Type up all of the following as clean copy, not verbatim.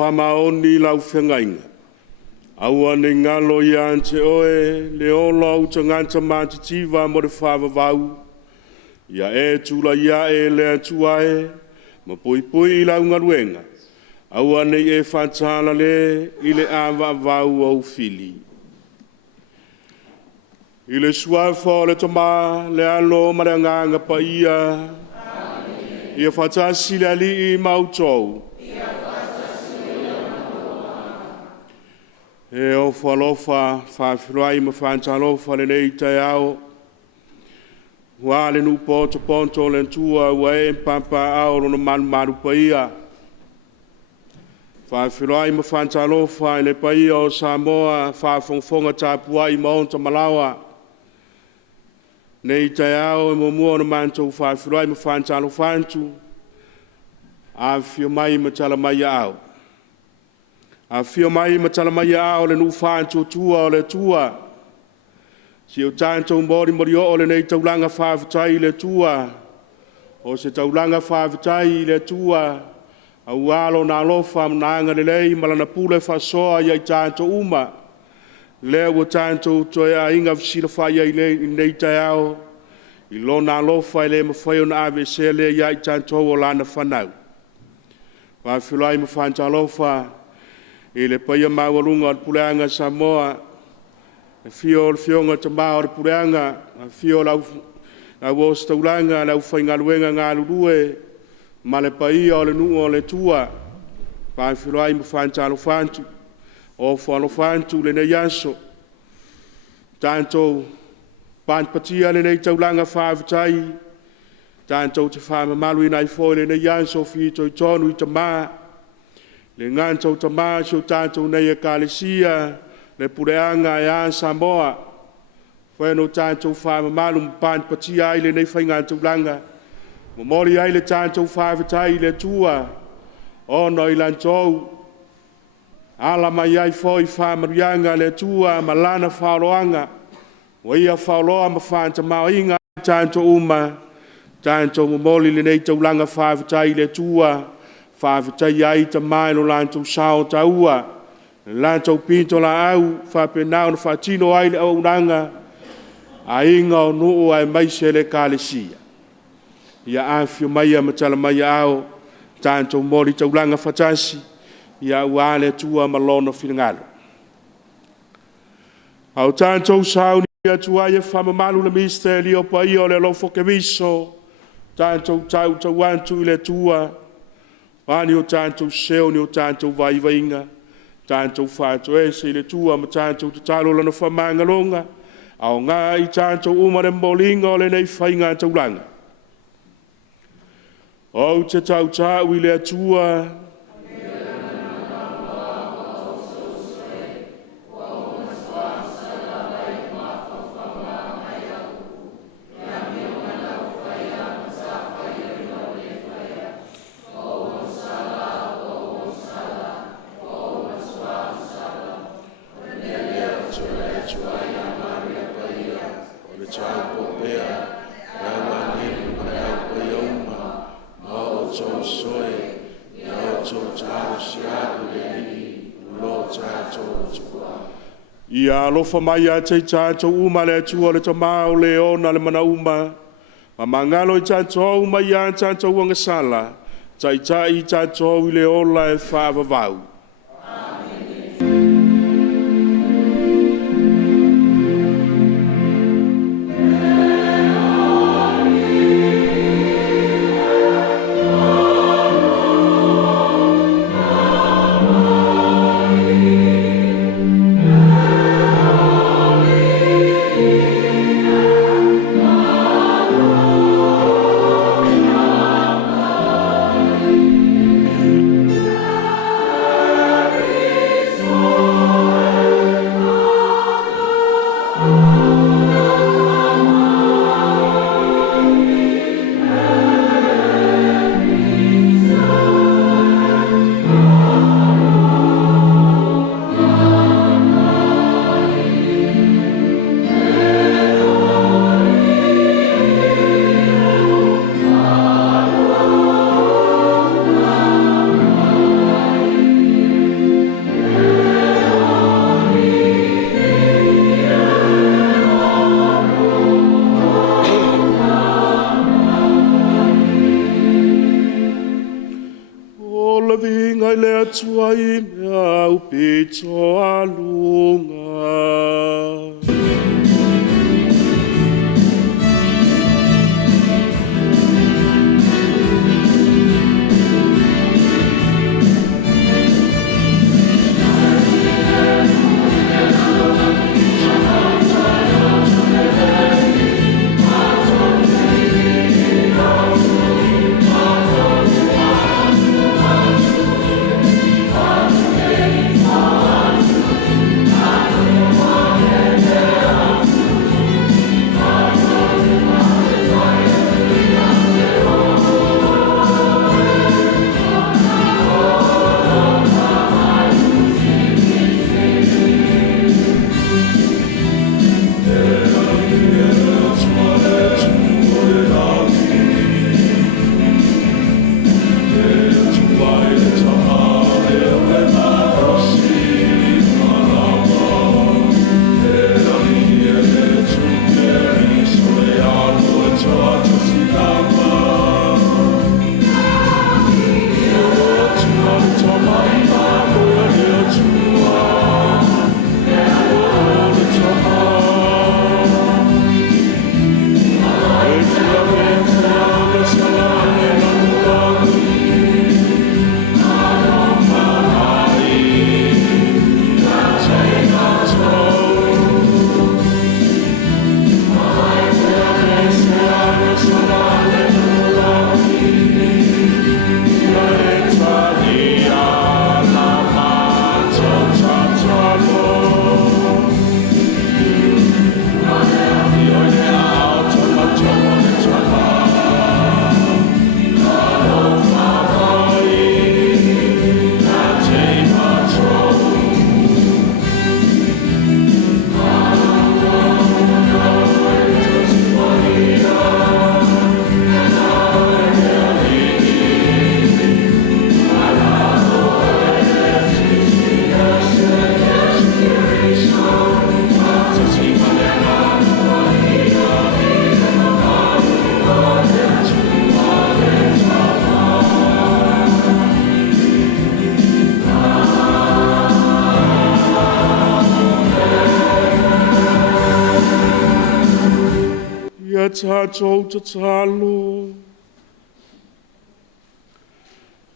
whamaoni lau whengainga. Aua ne ngalo i ante oe, le ola uta nganta mātitiva mo le whawavau. Ia e tula ia e le atuae, ma pui pui i lau ngaruenga. Aua ne e whantala le, i le awa vau au fili. I le suafa o le tama, le alo ma le anganga paia. Ia whatasi le ali i mautou. E o whalofa, whawhirai ma whantalofa le nei tai ao. Wa le nu poto ponto le tua ua e mpampa ao no maru paia. Whawhirai ma whantalofa le paia o Samoa, whawhongfonga tāpua i maonta malawa. Nei tai ao e momua no mantou whawhirai ma whantalofa antu. A fio mai ma tala mai ao. A fio mai ma tala mai ao le nu whantu tua o le tua. Si o tāntou mori o le nei taulanga whawhitai le tua. O se taulanga whawhitai le tua. A ualo na alofa mnaanga le lei malana pule whasoa iai tāntou uma. Lea ua tāntou toi a inga visira whai ai nei tai ao. I lo na alofa i le mawhaio na AVC le iai tāntou o lana whanau. Whawhilai ma whantalofa. I le paia mauarunga o le puleanga Samoa. E fio o le fionga ta maa o le puleanga. A fio lau o staulanga lau whaingaluenga ngā lurue. Ma le paia o le nuu o le tua. Whawhilai ma whantalofantu. O whalofantu le nei anso. Tāntou pānpatia le nei taulanga whawhitai. Tāntou te whamamalu i nei fōi le nei anso whito i tonu i ta maa. Le ngantou ta maa si o tātou nei e kālesia. Le pureanga e a Samoa. Wheno tātou whamamalu pānpatia ai le nei whaingantou langa. Momori ai le tātou whawhitai le tua. Ono i lantou. Ala mai ai foi whamarianga le tua malana whaoloanga. Wa ia whaoloa ma whanta maoinga tātou uma. Tātou momoli le nei taulanga whawhitai le tua. Whawhitai ai ta mai no lantou sao taua. Lantou pinto la au. Whapenao na whatino ai le au nanga. A inga o nuu ai maise le kālesia. Ia afio maia matala maia au. Tātou mori taulanga whatasi. Ia uale tua malona whingalo. Au tātou sao ni atua ia whamamalu le misteri o pai o le lofo ke miso. Tātou tau antu i le tua. Ani o tātou seo ni o tātou vaivainga. Tātou whātou ese i le tua ma tātou tatalo lana whamangalonga. Au ngā i tātou umare molinga o le nei whainga taulanga. O te tau i le atua. Ia alofa mai a te tātou uma le atua le tamau le ona le mana uma. Ma mangalo i tātou uma i a tātou wangasala. Tai i tātou i le ola e whaavavau. punga. Tātou te talo.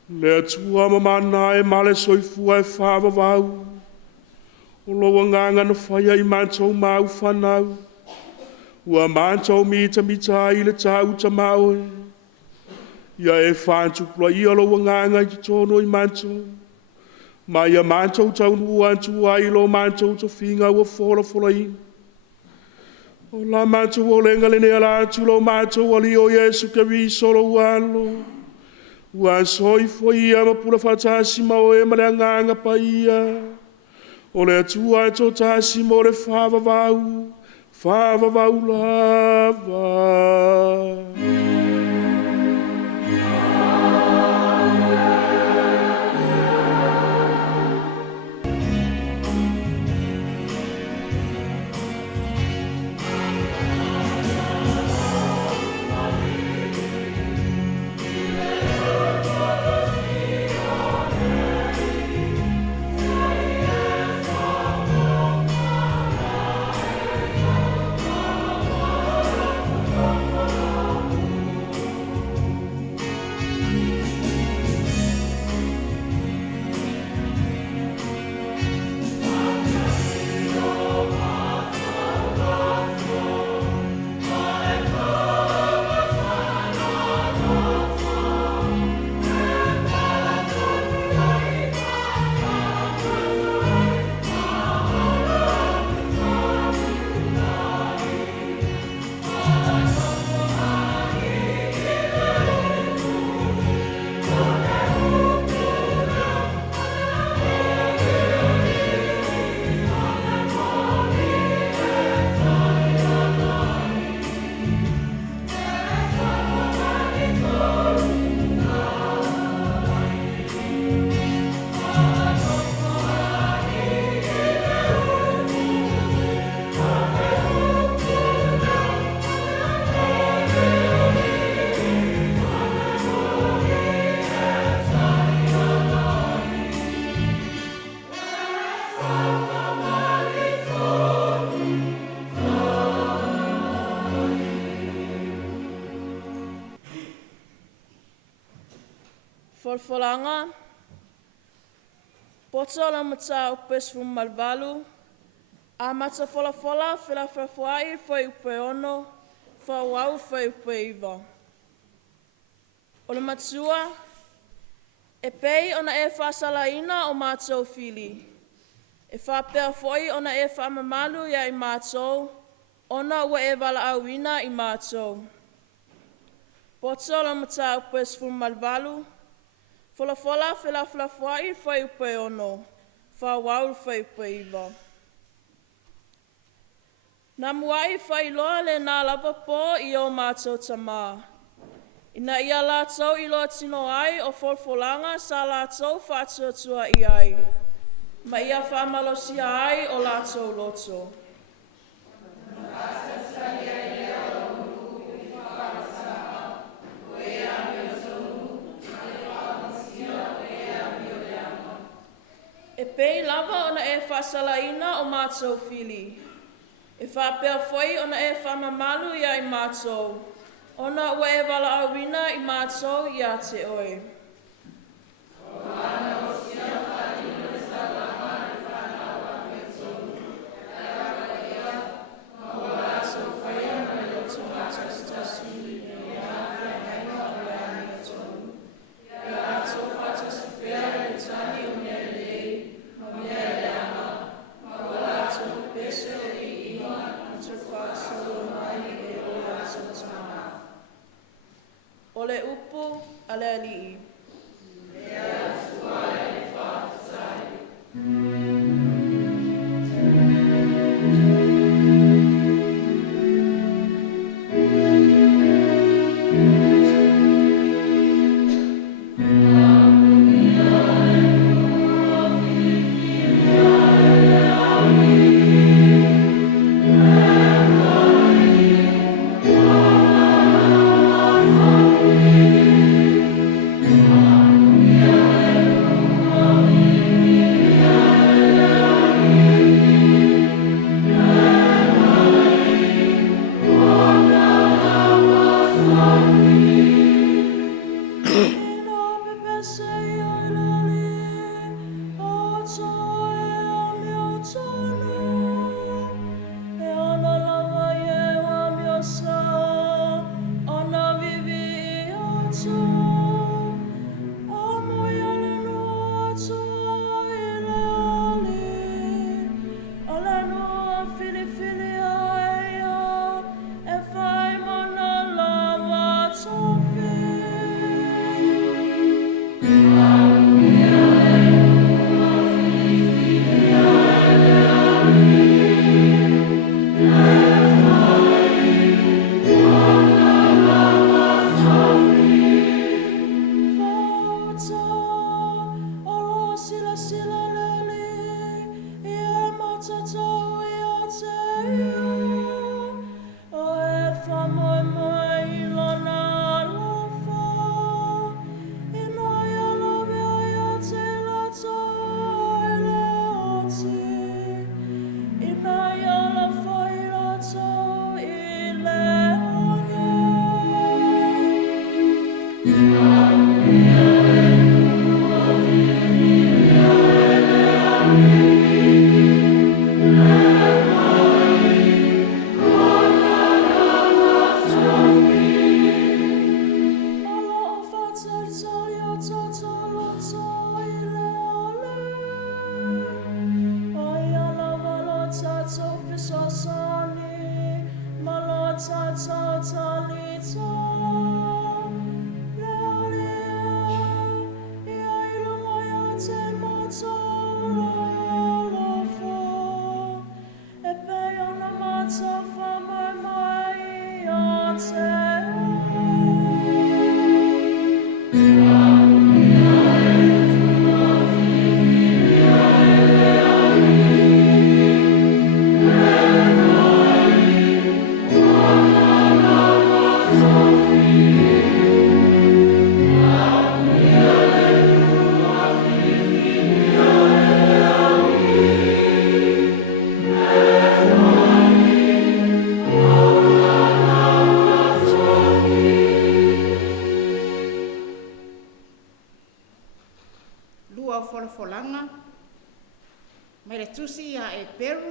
Le atua mamana e male soifua e whāwawau. O loa nganga na whaia I mātou mau whanau. Ua mātou mita I le tāu ta maoe. Ia e whāntupua I loa nganga I te tono I mātou. Ma ia mātou taunua antua I lo mātou to whinga ua whola ina. O la mātou o lenga le nea la tulo mātou o li o Yesu ke vi solo ualo. Ua soi foi ia ma pula whatasi ma o e ma le anganga paia. O le atua to tasi mo le whawawau lava. Folfolanga. Potola mata upes fum malvalu. Amata folafola fila frafuai foi upeono. Fa wau foi upeiva. Ole matsua. E pei ona e whasalaina o mātou fili. E whapea foi ona e whamamalu ia i mātou. Ona ua e wala awina i mātou. Potola mata upes fum malvalu. Folafola fila flafuai foi upeono. Fa wau foi upeiva. Na muai fai loa le nā lava po i o mātou tamā. Ina ia lātou i loa tino ai o folfolanga sa lātou whātuatua i ai. Ma ia whamalosia ai o lātou loto. E pei lava ona e whasalaina o mātou fili. E whapea foi ona e whamamalu ia i mātou. Ona ua e wala awina i mātou ia te oe. Ole upu ale alii.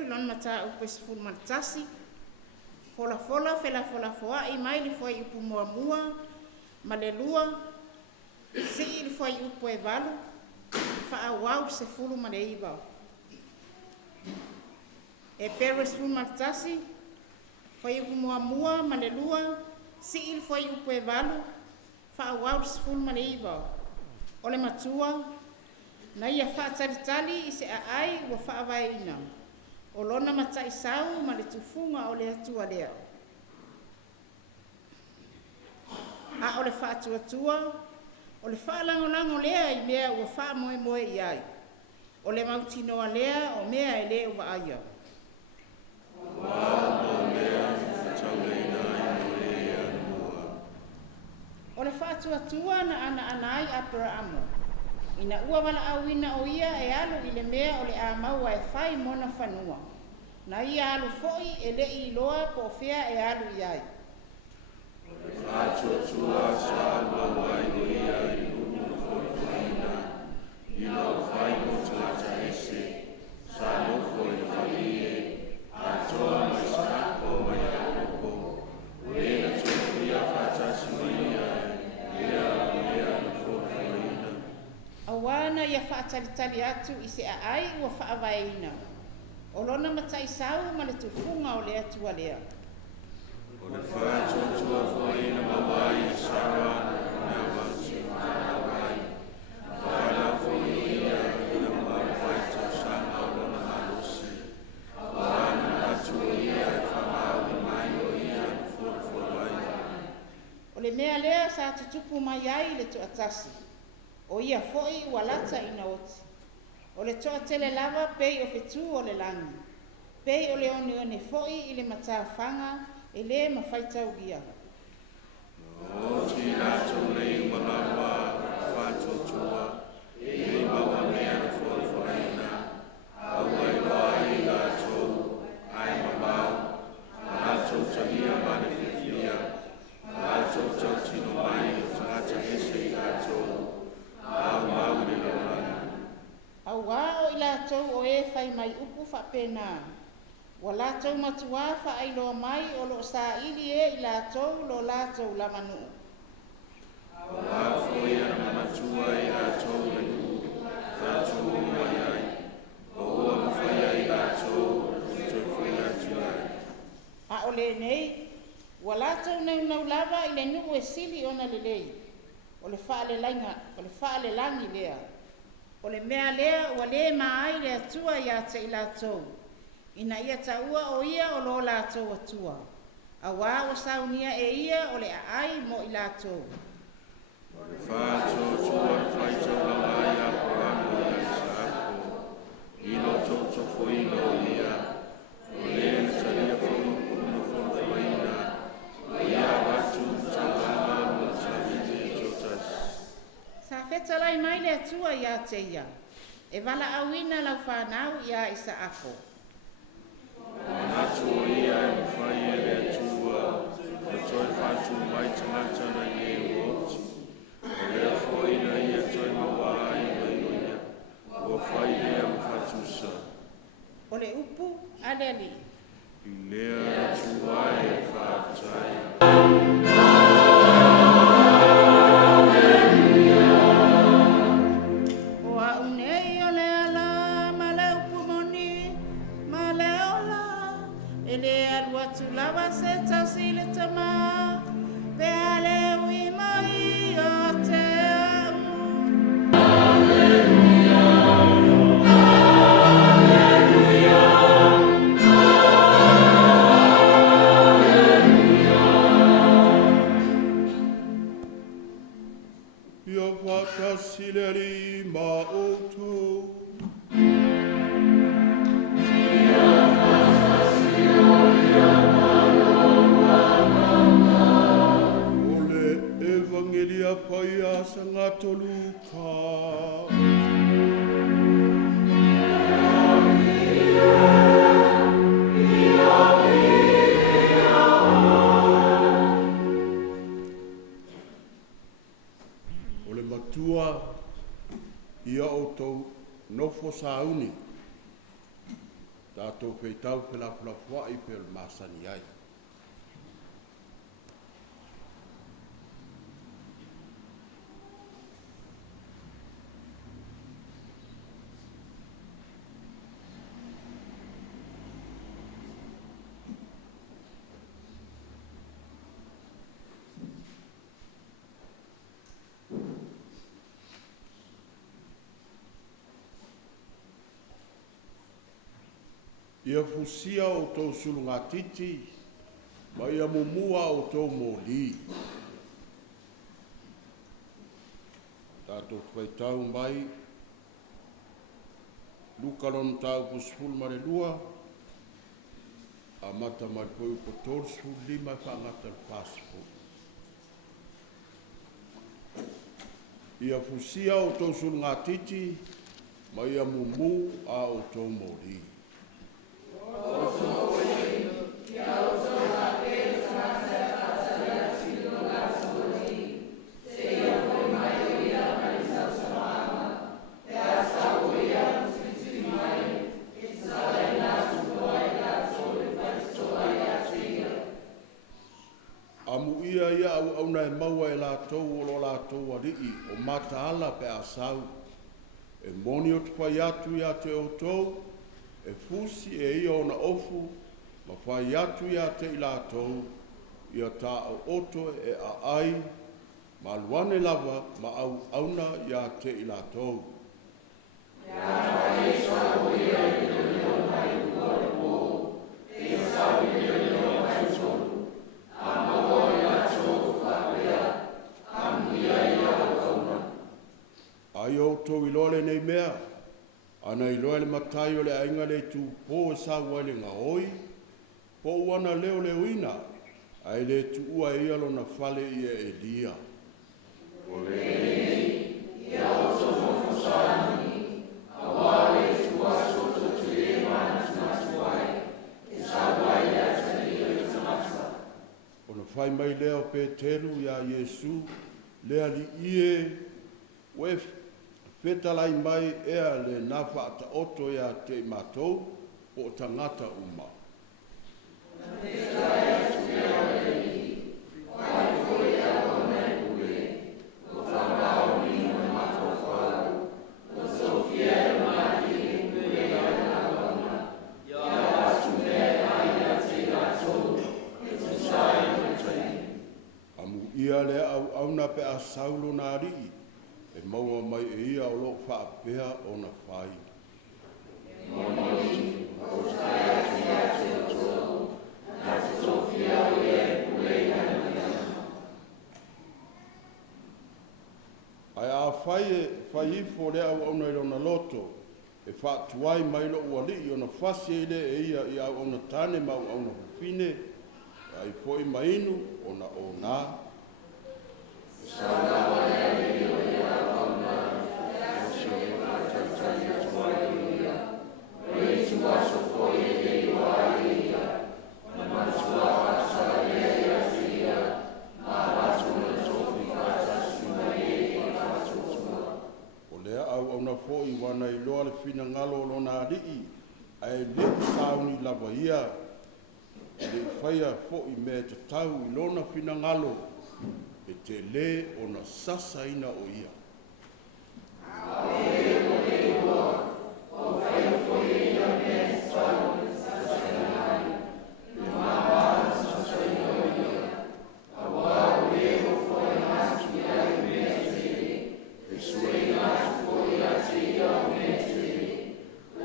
lon mata upe sifuru matasi. Fola fola fela fola foa I mai li foi upu mua mua malelua si li foi upu e valu fa awau sifuru maleiva. E pero sifuru matasi foi upu mua mua malelua si li foi upu e valu fa awau sifuru maleiva. Ole matua na ia fa tali se ai wa fa vaina. O lona matai sau ma le tufunga o le atua lea. A o le wha atua, o le wha lango lea I mea ua wha moe moe I ai. O le mautinoa lea o mea e lea ua aia. O le wha atua na ana ai Abrahamo. Ina ua wala awina o ia e alu I le mea o le amaua e whai mona whanua. Na ia alu foi e le I loa po fea e alu I ai. O le whātua sa mawai o ia I lumu foi whaina. Ina o whai mo tata ese. Sa no foi whalie. A toa mai sako mai a loko. Rea tuku ia whatasi mai ia. Awana ia whaatalitali atu I se ai ua whaavaina. O lona matai sau ma le tufunga o le atua lea. O le whaatotua whaina mawai e sawa na wasi whanawai. Whana whoi ia ina mawai tau sanga o lona malusi. Wana atua ia e whamau I mai o ia na furfurai. O le mea lea sa tutupu mai ai le tuatasi. O ia foi ua lata ina oti. O le toa tele lava pei o fetu o le langi. Pei o le one foi I le matawhanga e le mawhaitau gia. O ti lato lei malawa whatotua e mawa mea na whorwharaina. Awa I wai lato ai mamau. Lato tahia mani whiwhia. Lato tau tino mai o tangata hese I lato. Au wao I lātou o e whai mai upu whapena. Wa lātou matua wha ai loa mai o lo sa ili I lātou lo lātou lamanu. Au wao ia na manatua I lātou lenu. Lātou mai ai. O ua mwhai ai lātou to whai atu ai. A o le nei, wa lātou nau lava I le nuku e sili ona le lei. O le whaale langi lea. O le mea lea ua le maai le atua ia te I lātou. Ina ia taua o ia o lo lātou atua. A wā o saunia e ia o le aai mo I lātou. O le whātou tua whaitau langa I Abraham o ia Isako. Ino toto whoina o ia. O le talia whunu whaina. O ia watu taulanga mo tawiti totas. Sa feta lai mai le atua ia te ia. E wala awina lau whanau ia isa ako. Natu ia e whai e le atua. E toi whatu mai tangata na ie woti. O lea whoina ia toi mawa ai mai noia. O whai lea mwhatusa. O le upu aleli. I lea atua e whaatai. Lava se tasile tama peale ui mai o te au. Alleluia, alleluia, alleluia. Ia whakasile li ma otu. Evangelia Paia Sangatoluka. O le matua ia o tau nofo sauni. Tātou feitau felafulafua'i pe o le masani ai. Ia fusia o tau sulunga titi, ma ia mumua o tau mōli. Tātou whaitau mai, lukalon tau pusful mare lua, a mata mai poi ko tolsu lima whangata passport. Ia fusia o tau sulunga titi, ma ia mumu a o tau mōli. Amu ia au nai maua e lātou o lo lātou alii o mataala pe asau. E moni o tupai atu ia te o tou, e fusi e ia o na ofu, ma whai atu ia te i lātou, ia tā au oto e a ai, ma luane lava ma au auna ia te i lātou. Ia whai sau ia i te leo mai kuare pō, e sau ia leo mai tolu, a maua ia tō whapea, amu ia ia o auna. Ai o tō i lole nei mea, ana i loa le matai o le ainga le tū pō e sa wale ngā oi, pō wana leo leo ina, ai le tu ua ia lo na fale ia e dia. O le ia o so mofu sani, a wale tu aso to tu e mana tu matuai, e sa wai a tani o i tamata. O na whai mai leo pe teru ia Iesu, lea li ie, wef, Fetalai mai ea le nafa ata oto ia te matou o tangata uma. Fetalai atu ea le li, wai fui a wane ue, o whamao ni mo mako whalu, o Sofia e mai e ue a la wana, ia atu mea ai a te atou, e tu sai o tani. Amu ia le au na pe a saulo na rii, e maua mai e ia o lo whaapea o na whai. E moni, o tai ati ati o tō, na te tōwhia o e pulei ana ana. Ai a whai ifo lea au au nei rona loto, e whaatuai mai lo uali i o na whasi e le e ia i au au na tane mau au na hufine, ai poi mainu o na o nā. Sana wa e i o ia au na, e si o whaatautai a tuai i ia, rei tu aso foi e i o ai i ia, na matua whaasara e ia si ia, ma ratu na tofi whaatasi mai e i whaatotua. O lea au na foi wana i loa le fina ngalo lo na rii, ai le sauni lava ia, le whaia foi me te tau i lona fina ngalo, e te le o na sasa ina o ia. A e o le ua, o whai foi ina me tau le sasa ina ai, le maa sasa ina o ia, a wā o e o foi matu ai me te, e sue matu foi a te ia o me te,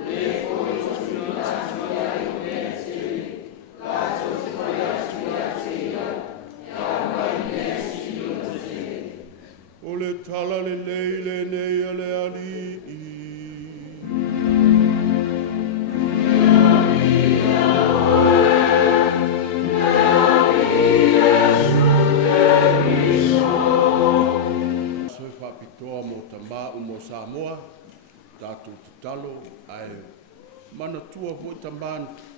le foi tu matu ai o me te, lato te foi atu a te ia, ia mai me o le tala le leile nei a le alii. Soi whapitoa mo tamā umo Samoa, tātou te talo, ai mana tua hoi tamā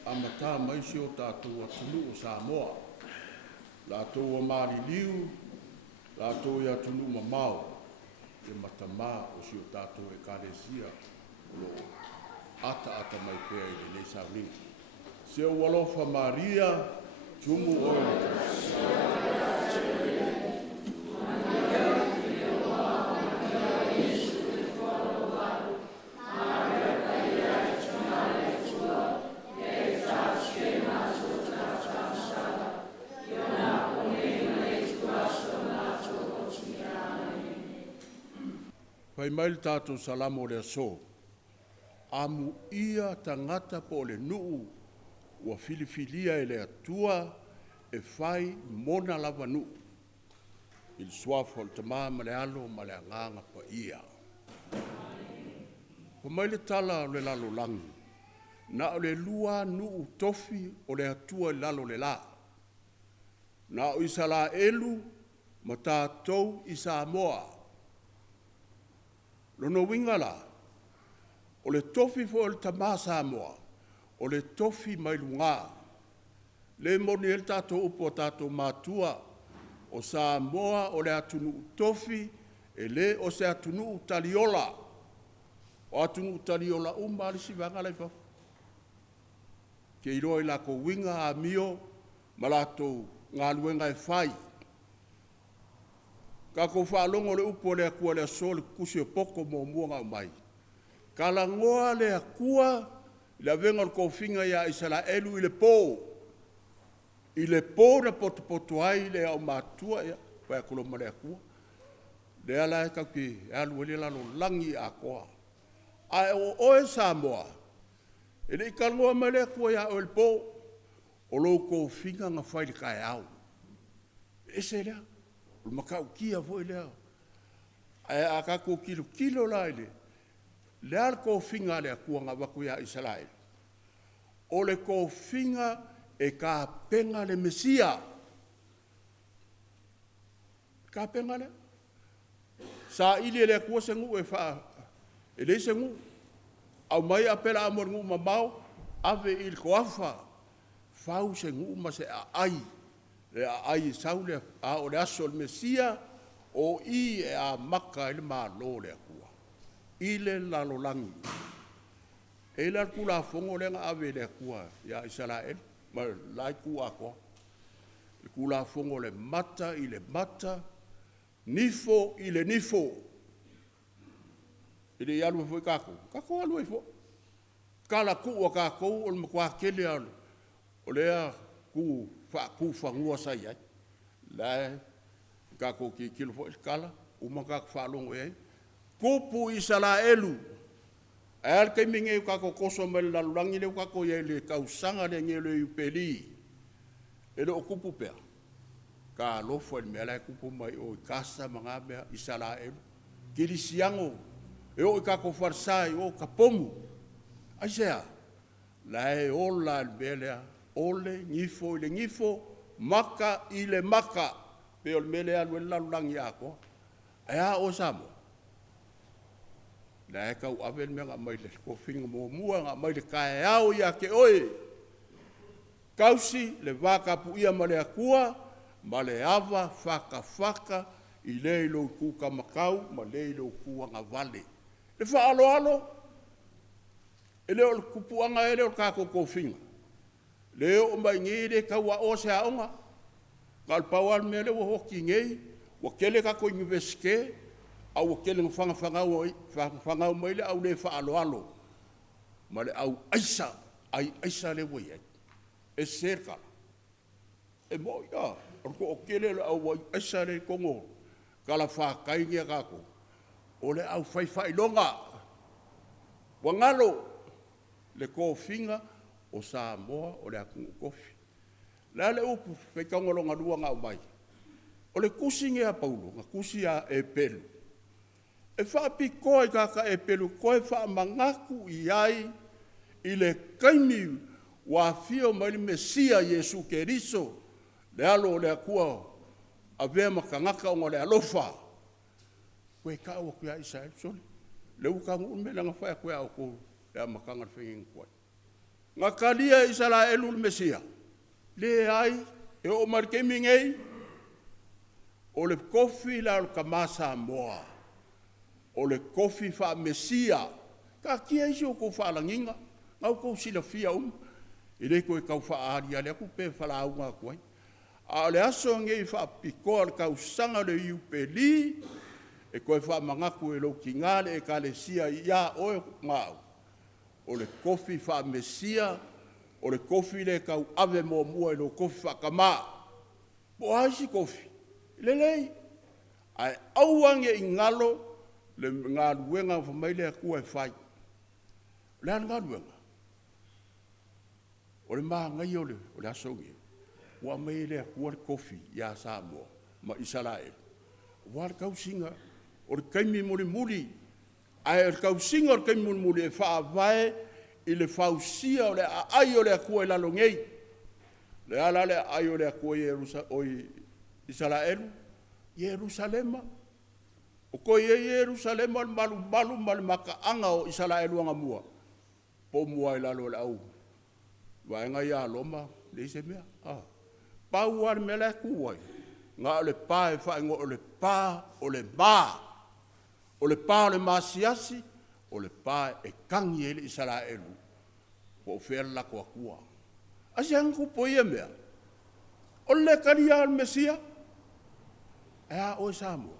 amatā maisi o tātou atunu o Samoa. Lātou a Māri Liu, tātou ia tunu mamao, e matamā o si o tātou e kāresia, o ata mai pēa i le nei sauninga. Se walofa Maria, tumu oe. Pai mai tātou salamo le so. Amu ia tangata po le nuu ua filifilia e le atua e fai mona lava nuu. Il suafo le tamā ma le alo ma le anganga pa ia. Pa mai le tala o le lalo langi. Na o le lua nuu tofi o le atua lalo le la. Na o isa la elu ma tātou isa moa. Lono wingala, o le tofi fo le tamasa moa, o le tofi mai lunga. Le moni el tato upo tato matua, o Samoa o le atunu tofi, e le o se atunu taliola. O atunu taliola umari si vanga le fafu. Ke iro la ko winga a mio, malato ngā luenga e fai. Ka ko whaalongo le upo le akua le aso le kusi o poko mo muanga o mai. Ka la ngoa le akua le avenga le kofinga ia isala elu i le pō. I le pō na poto ai le au matua ia. Pai kuloma le akua. Le ala e kauki e alu ele lalo langi a koa. Ai o oe Samoa. E le ikalgoa mai le akua ia o le pō. O lo kofinga nga whai le kai au. E se lea. O makau kia foi lea. A kako kilo la ele. Le al ko finga le akua nga waku ya Israel. O le ko finga e ka penga le Mesia. Ka penga le. Sa ili le akua sengu e fa. E le sengu. Au mai apela amor ngu mamau. Ave il koafa. Fau sengu ma se a ai. Le ai saule a o le aso le Mesia o i e a maka ele malo le akua. I le lalolangi. E la kula fongo le nga ave le akua ya Israel. Ma lai kua koa. Le kula fongo le mata i le mata. Nifo i le nifo. I le yalu foi kako. Kako alu e fo. Kala ku o kako o le makua kele alu. O lea ku ku fangua sai ai. La kako ki kilo fo kala. Uma kako falongo e. Kupu Israelu. Al ke minge kako koso mel la langi le kako ye le kausanga le ngele upeli. E do kupu pe. Ka lo fo me la kupu mai o kasa manga be Israelu. Kilisiango. E o kako farsai o kapomu. Aisea. La e ola belea. Ole ngifo ile ngifo maka ile maka pe o mele alu la langi ako. Ea o samo. La ka u avel me mai le ko finga mo mua mai le kai au ya ke oi. Kausi le vaka pu ia male akua, male ava faka i le lo ku ka makau, ma le lo ku nga vale. Le fa alo. Ele o kupu anga ele o ka ko finga. Le o mai ngire ka wa o se aonga. Kal pawal me le wo hoki ngei, wa kele ka ko inveske. Au kele fanga mai le au le fa alo ma le au aisa le voi e cerca e mo ya ko kele le au aisa le kongo kala fa kai nge ka ko o le au fai longa wangalo le ko finga o Samoa o le aku kofi la le upu pe kangolonga luanga mai o le kusi nge a Paulo nga kusi a e pelu. E wha pikoe kaka e pelu koe wha mangaku i ai i le kaimi wa fio mai Mesia Yesu Keriso le alo le akua a vea makangaka o le alofa. Koe ka o kuia Israel soli. Le ukangu unme langa whaia koe au ko le makanga whenging koe. Nga kalia Israelu le Mesia. Le ai e o marikemi ngei o le kofi la o kamasa moa. O le kofi fa Mesia ka kia isi o ko fa langinga ngau ko sila fia I le koe kau whaari a le aku pe whalaunga koe. A le aso ngei whapiko al kau sanga le iu pe li, e koe whamangaku e lo ki ngale e ka le sia ia oe ngau. O le kofi whamesia, o le kofi le kau ave mo mua e lo kofi whakama. Po haisi kofi, lelei. Ai auange i ngalo, le ngā luenga whamaile a kua e whai. Le an ngā luenga. O le maa ngai o le asongi. Wa mai le a kua le kofi ia Samoa, ma Israel. Wa le kausinga, o le kaimi muli muli. Ai le kausinga o le kaimi muli muli e wha vai i le whausia o le ai o le a kua e lalongei. Le ala le ai o le a kua i Israel. Yerusalema. O ko Yerusalema malu malu mal maka anga o Israel wanga mua. Po mua i lalo le au. Wa nga ya loma le se mea. Ah. Pa war mele kuai. Nga o le pa e fa ngo o le pa o le ma. O le pa o le masiasi o le pa e kangi ele Israel. Po fer la kwa kwa. Asiang ku po ye mea. O le karia al Mesia. Ea o Samoa,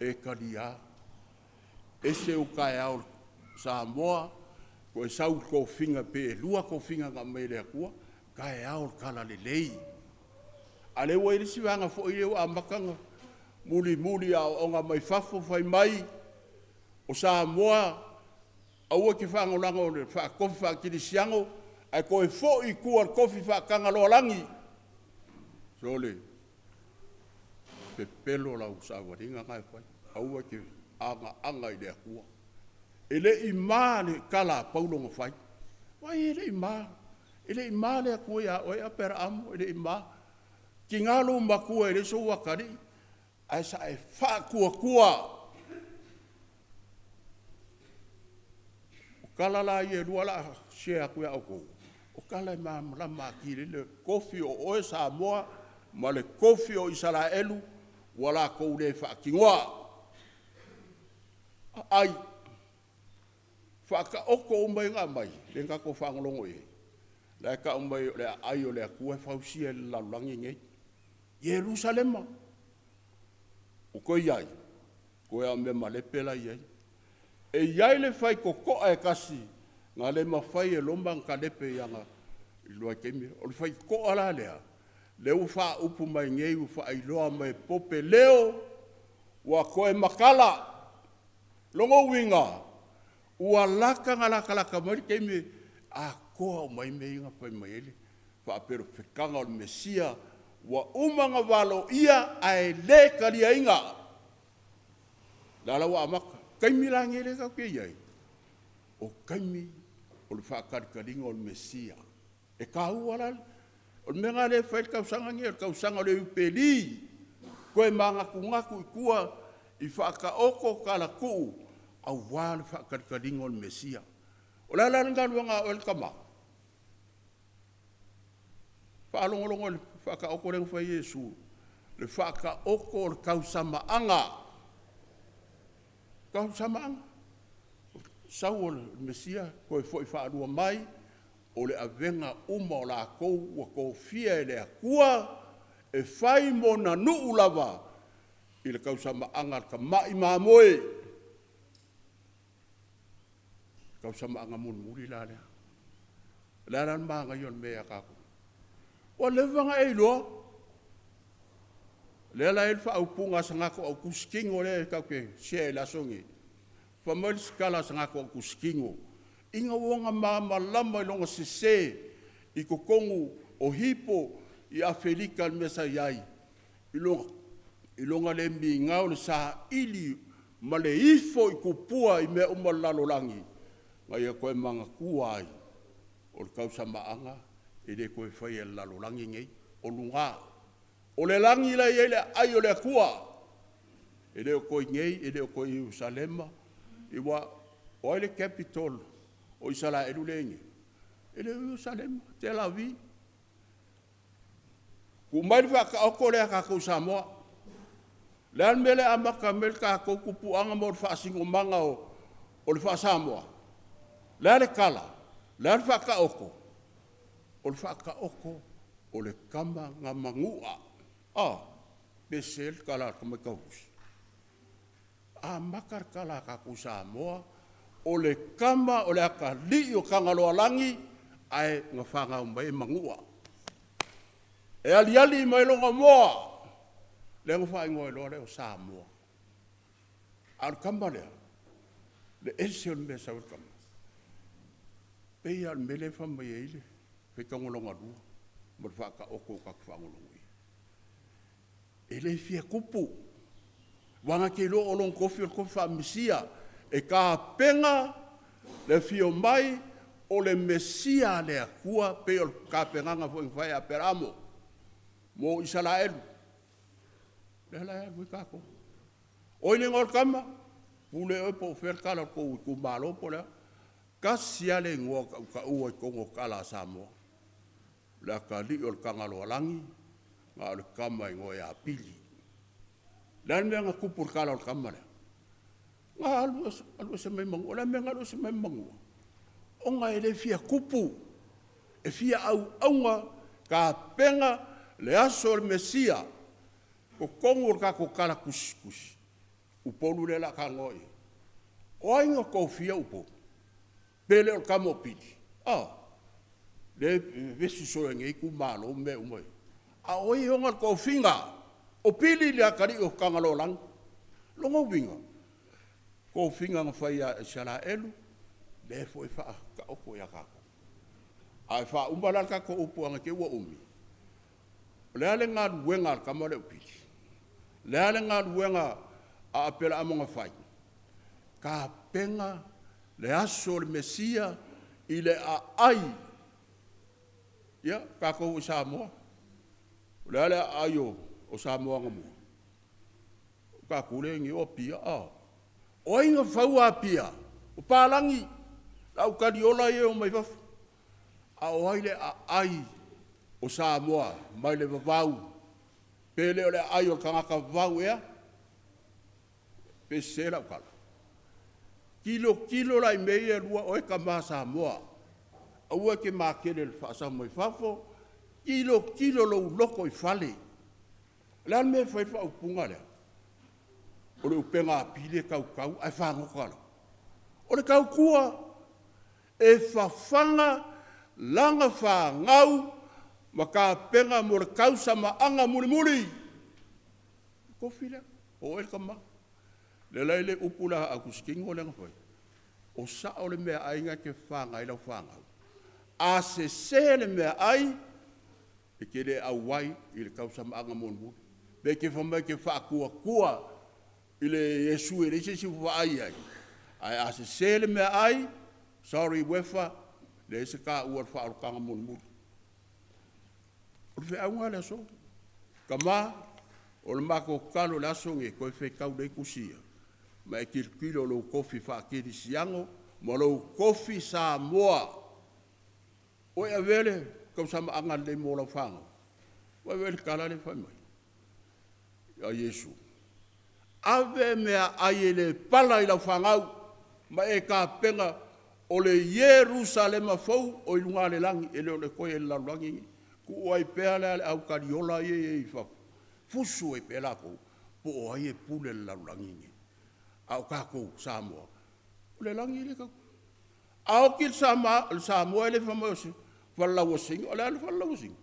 e karia, e se o kai au Samoa, ko e sau ko finga pe, lua ko finga nga meile a kua, kai au kala le lei. A le wa irisi wanga fo i a makanga, muli muli a onga mai fafo fai mai, o Samoa, a ua ki whanga langa o le wha kofi wha kirisiango, ai ko e fo i kua kofi wha kanga loa langi. So le, pe pelo la usawaringa ngai fai aua ke anga i le akua ele ima le kala paulo ngo fai wai ele ima le akua ya o ya per amo ele ima ki ngalo makua ele so wakari ai sa e fa kua o kala la ye luala she akua o o kala ma la ma ki le kofi o Samoa ma le kofi o Israelu wala ko le fa kingoa ai fa ka oko mai nga mai le ka ko fa ngolongo e la ka mai le ai o le ku fa usia la langi nge Jerusalem o ko yai ko ya me male pela yai e yai le fai ko e kasi nga le ma fai e lomba ka le pe yanga i lo ke mi o fai ko ala le le ufa upu mai ngei ufa ailoa mai pope leo wa koe makala longo winga ua laka laka mai keime a koa mai mei nga pai mai ele fa pero fekanga o Mesia wa umanga walo ia ai le karia inga la wa maka kaimi la ngele ka ke yai o kaimi o le fa karinga o Mesia e ka uala o menga le fai kausanga nge kausanga le upeli ko e manga kungaku ikua i whaka oko kala ku a wale whakadingo le Mesia o la ngaluanga o le kama whaalongolongo le whaka oko le whai Yesu le whaka oko le kausamaanga sau o le Mesia ko e foi whaalua mai o le avenga uma o la kou wa kou fia e le akua e whai mo na nuu lava i le kausama anga ka mai mamoe kausama anga muri la lea la ran maanga yon mea kako o le vanga e loa le la elfa au punga sangako au kuskingo le kauke se la songi famal skala sangako au kuskingo inga wonga mama lama longa sese i kokongu o hipo i afelika mesa yai ilonga le minga o sa ili male ifo i kupua i me umalalo langi ngai ko manga kuai o kausa maanga i le ko fai el lalo langi ngai o lunga o le langi la ile ai o le kua i le ko ngai i le ko Jerusalem i wa o le capital o isala elulengi ele Jerusalem Tel Aviv ku mai fa ka ko le ka ko Samoa lan mele amaka mel ka ko kupu anga mo fa singo manga o le fa Samoa la le kala la fa ka oko o le whakaoko o le kama ngā mangua. Besel kala ka mai kausi. Makar kala ka ku Samoa o le kama o le aka li o kangaloa langi ai ngā whanga mai mangua. E ali mai longa moa le ngā whaingoa loa leo Samoa. Ar kama lea le ese o le mea saur kama. Pei al mele wha mai eile pe kangolonga rua ma le whaka oko ka whangolonga. Ele fia kupu. Wanga ke lo olong kofi o kofi wha mesia. E ka penga le fio mai o le mesia le akua pe o ka penganga whai a peramo. Mo Israelu. Le hala ea lui kako. Oile ngor kama. Pule oi po wherkala ko malo po lea. Kasi ale ngua ka ua i kongo kala Samoa. Le ka li o kangalo alangi. Ngā le kama i ngoe a pili. Lan mea ngā kupur kala o kama lea. Ngā alu se mai mangua. Lan mea ngā alu se mai mangua. O ngā ele fia kupu. E fia aunga ka penga le aso le mesia. Ko kongo ka ko kala kusikus. Upolu le la ka ngoe. O ainga ko fia upo. Pele o kama o pili. Le vesi soe ngei ku malo me umoi. A oi honga ko finga o pili le akari o kangalo lang longo winga ko finga nga fai a sala elu le foi fa ka o ko ya ka ai fa umbala ka ko upu anga ke wa umi le ale nga wenga ka mo le pili le ale nga wenga a apela amonga fai ka penga le aso le mesia ile a ai ya ka ko Samoa. Lele ayo o Samoa ngamu. Ka kule ngi o pia O inga whaua pia. O pālangi. Lau kariola e o mai wafu. A o haile a ai o Samoa. Mai le wawau. Pele o le ai o kangaka wawau ea. Pe sera o kala. Kilo lai mei e rua o e ka maa Samoa. A ua ke maa kere le whaasa mai whafo. Kilo lo loko i fale. Lan me fai fa upunga lea. O le upenga pile kau ai whangokala. O le kau kua e whawhanga langa whangau ma ka penga mo le kau sama anga muri. Ko fila o el kama. Le leile upula a kuskingo lenga fai. O sa o le mea ainga ke whanga i lau whangau. A se le mea ai e kere au wai i le kau sama anga muri. Be ke whamai ke whaakua i le Yesu e reise si whaai ai. Ai a se le mea ai, sorry wefa, le se ka ua whaarukanga muri. O le whiaunga le aso. Ka maa, o le mako kalo le aso nge koe whekau le kusia. Ma e kilo lo kofi whaakiri siango, ma lo kofi Samoa. O e avele, kau sama anga le mola whanga. O e avele kala le whaimai. A Yesu. Ave mea ai le pala i lau whangau, ma e ka penga o le Jerusalema fau o i lunga le langi, e leo le koe e lau langi, ku o ai pea le au kariola e whau. Fusu e pea lako, po o ai e pule le lau langi. Au kako Samoa. O le langi le kako. Au ki Samoa e le whamosi, whalau sing, o le anu whalau sing.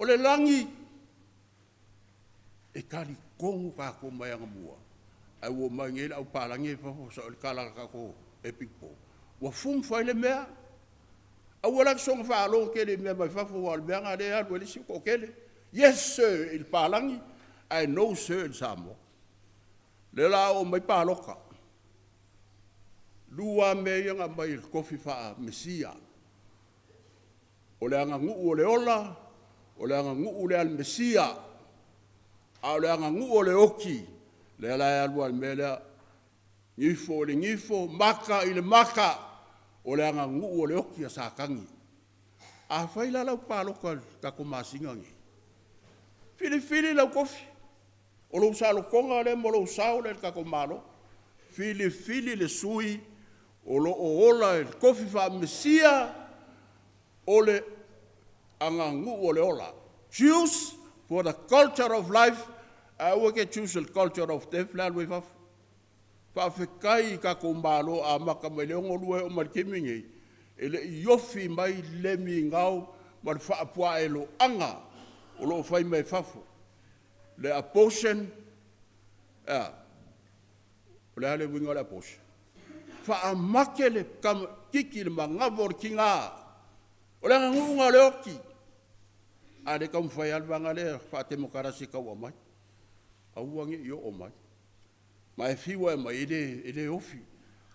O le langi, e kari kongu kako mai anga mua. Ai wo mai ngela au palangi e whafo sa o le kala kako e pikpo. Wa fum fai le mea. Au wala kisonga whaalo ke le mea mai whafo wa le mea ngā rea anu ele si ko kele. Yes sir, il palangi. I know sir il Samoa. Le la o mai paloka. Lua mea nga mai il kofi wha mesia. O le anga ngu o le ola. O le anga ngu o le al mesia. A o le anga ngu o le oki. Le la e alua le mea ngifo o le ngifo, maka i le maka. O le anga ngu o le oki a sākangi. A whaila lau pāloka kako māsinga ngi. Fili lau kofi. O lo usalo konga le mo lo usao le kako malo. Fili le sui. O lo o ola e kofi wha mesia. O le anga ngu o le ola. Choose for the culture of life, we can choose the culture of death, la we fa. Fa fekai ka kumbalo a makameleongo lue o markemingi. Ele yofi mai lemi ngau mar fa apua elo anga o lo fai mai fafo. Le aposhen, le ale winga le aposhen. Fa amake le kam kiki le mangavor kinga. O le ngunga le oki. Ade kam fai albanga le fa demokrasi ka wa mai. Auangi yo o mai. Mai fiwa mai ele ofi.